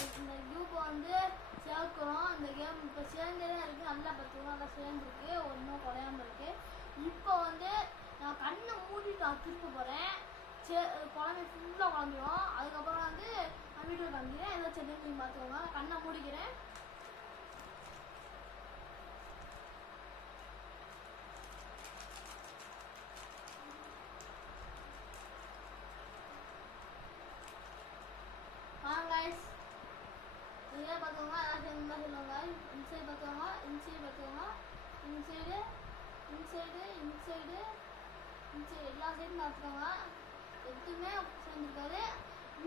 இந்த குரூப்பை வந்து சேர்க்குறோம். இந்த கேம் இப்போ சேர்ந்தே தான் இருக்குது. நல்லா பார்த்துக்கணும், நல்லா சேர்ந்துருக்கு, ஒன்றும் குறையாமல் இருக்குது. இப்போ வந்து நான் கண்ணை மூடிட்டு நான் திருப்ப போகிறேன். குழம்பு ஃபுல்லாக குழம்பிடும். அதுக்கப்புறம் வந்து நான் வீட்டில் காமிக்கிறேன். ஏதோ சென்னை பார்த்துக்கோங்க. கண்ணை மூடிக்கிறேன். guys, இங்கே பார்த்துக்கோங்க. எல்லாம் சேர்ந்து தான் சொல்லுவாங்க. இன்சைடு பார்த்துக்கோங்க, இன்சைடு பார்த்துக்கோங்க, இன்சைடு இன்சைடு இன்சைடு இன்சைடு எல்லா சைடும் பார்த்துக்கோங்க. எதுவுமே சேர்ந்துருக்காது.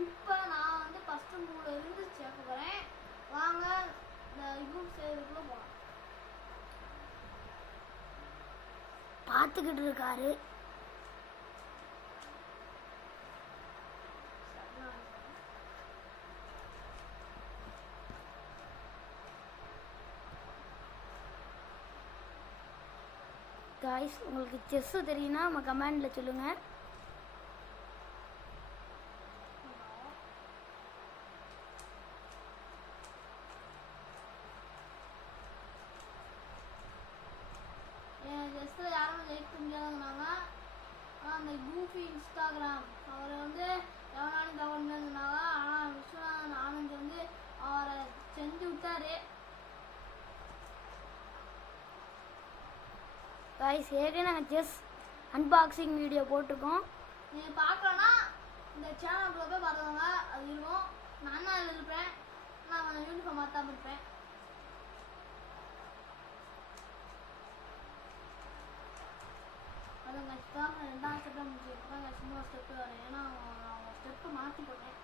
இப்போ நான் வந்து ஃபஸ்ட்டு 3 இருந்து சேர்க்க போகிறேன். வாங்க இந்த குரூப் செய்யறதுக்குள்ளே போகலாம். பார்த்துக்கிட்டு இருக்காரு. காய்ஸ், உங்களுக்கு செஸ்ஸு தெரியும்னா நம்ம கமெண்டில் சொல்லுங்கள். என் செஸ்ஸில் யாரும் லைக் பண்ணியாங்க. அந்த கூஃபி இன்ஸ்டாகிராம் அவரை வந்து எவனாலும் கவர்மெண்ட் இருந்தாங்க. ஆனால் விஸ்வநாதன் ஆனந்த் வந்து அவரை செஞ்சு விட்டாரு. காய்ஸ், ஏற்கனவே நாங்கள் செஸ் அன்பாக்சிங் வீடியோ போட்டிருக்கோம். நீங்கள் பார்க்கலன்னா இந்த சேனலுக்குள்ளே போய் பார்த்துக்கோங்க. அது இருக்கும். நான் தான் அதில் இருப்பேன். நான் கொஞ்சம் யூனிஃபார்ம் மாற்றாமல் இருப்பேன். அதுங்க ஸ்டாப் 2ஆவது ஸ்டெப்பில் முடிச்சுருக்காங்க. சின்ன ஸ்டெப்பு வரேன். ஏன்னா அவங்க ஸ்டெப்பு மாற்றி போட்டேன்.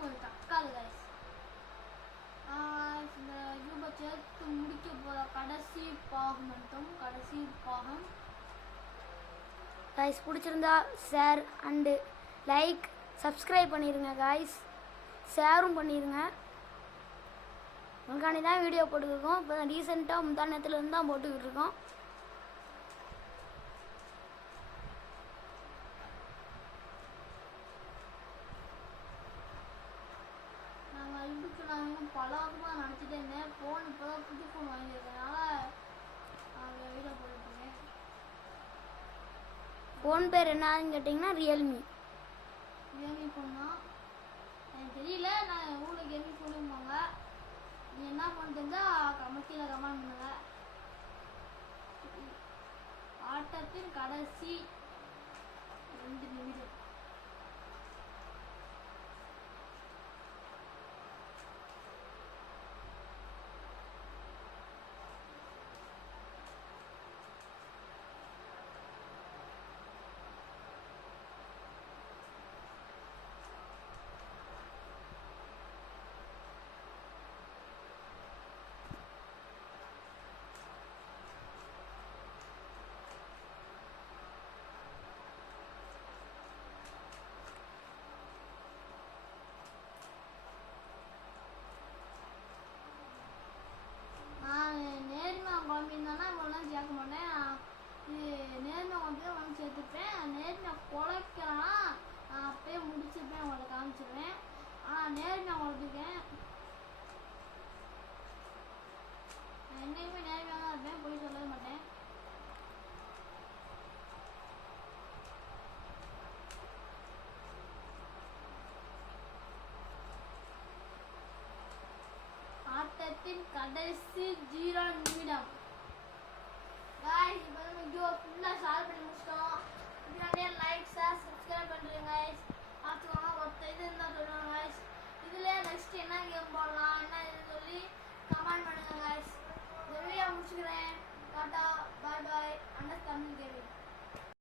கொஞ்சம் தக்காது கைஸ். இந்த யூபை சேர்த்து முடிக்க போகிற கடைசி பாகம் மட்டும். கடைசி பாகம். காய்ஸ், பிடிச்சிருந்தா ஷேர் அண்டு லைக் சப்ஸ்கிரைப் பண்ணிடுங்க காய்ஸ். ஷேரும் பண்ணிடுங்க. உங்களுக்காண்டி தான் வீடியோ போட்டுக்கிருக்கோம். இப்போ தான் ரீசெண்டாக முந்தா நேரத்துலேருந்து தான் போட்டுக்கிட்டு இருக்கோம். பல வருஷமாக நினச்சிட்டே இருந்தேன். ஃபோன் இப்போ தான் புது ஃபோன் வாங்கியிருக்கனால வீடியோ போட்டுருக்கேன். ஃபோன் பேர் என்னன்னு கேட்டிங்கன்னா ரியல்மி ஃபோன் தான். எனக்கு தெரியல. நான் ஊரில் கேள்வி சொல்லியிருப்பாங்க. நீ என்ன ஃபோன் தெரிஞ்சால் கீழே கமெண்ட் பண்ணுங்க. ஆட்டத்தின் கடைசி 2 நிமிடம். குழம்பிருந்தானா இவ்வளோலாம் சேர்க்க மாட்டேன். இது நேர்மை வந்து வந்து சேர்த்துப்பேன். நேர்மை குலைக்கிறேன்னா நான் அப்பயே முடிச்சிருப்பேன், உங்களை காமிச்சிருவேன். ஆனால் நேர்மை குழப்பிருக்கேன். நான் என்றைக்குமே நேர்மையாக தான் இருப்பேன், போய் சொல்லவே மாட்டேன். ஆட்டத்தின் கடைசி 0 நிமிடம். गाइस இப்போ நம்ம வீடியோ ஃபுல்லா ஷேர் பண்ணி முடிச்சிட்டோம். இதுலயே லைக் ஷேர் சப்ஸ்கிரைப் பண்ணுங்க गाइस. பாத்துக்கோங்க. ஒருத்த இது இருந்தா சொல்லுங்க गाइस. இதுல நெக்ஸ்ட் என்ன கேம் போடலாம் டாடா bye bye. Under Tamil gaming.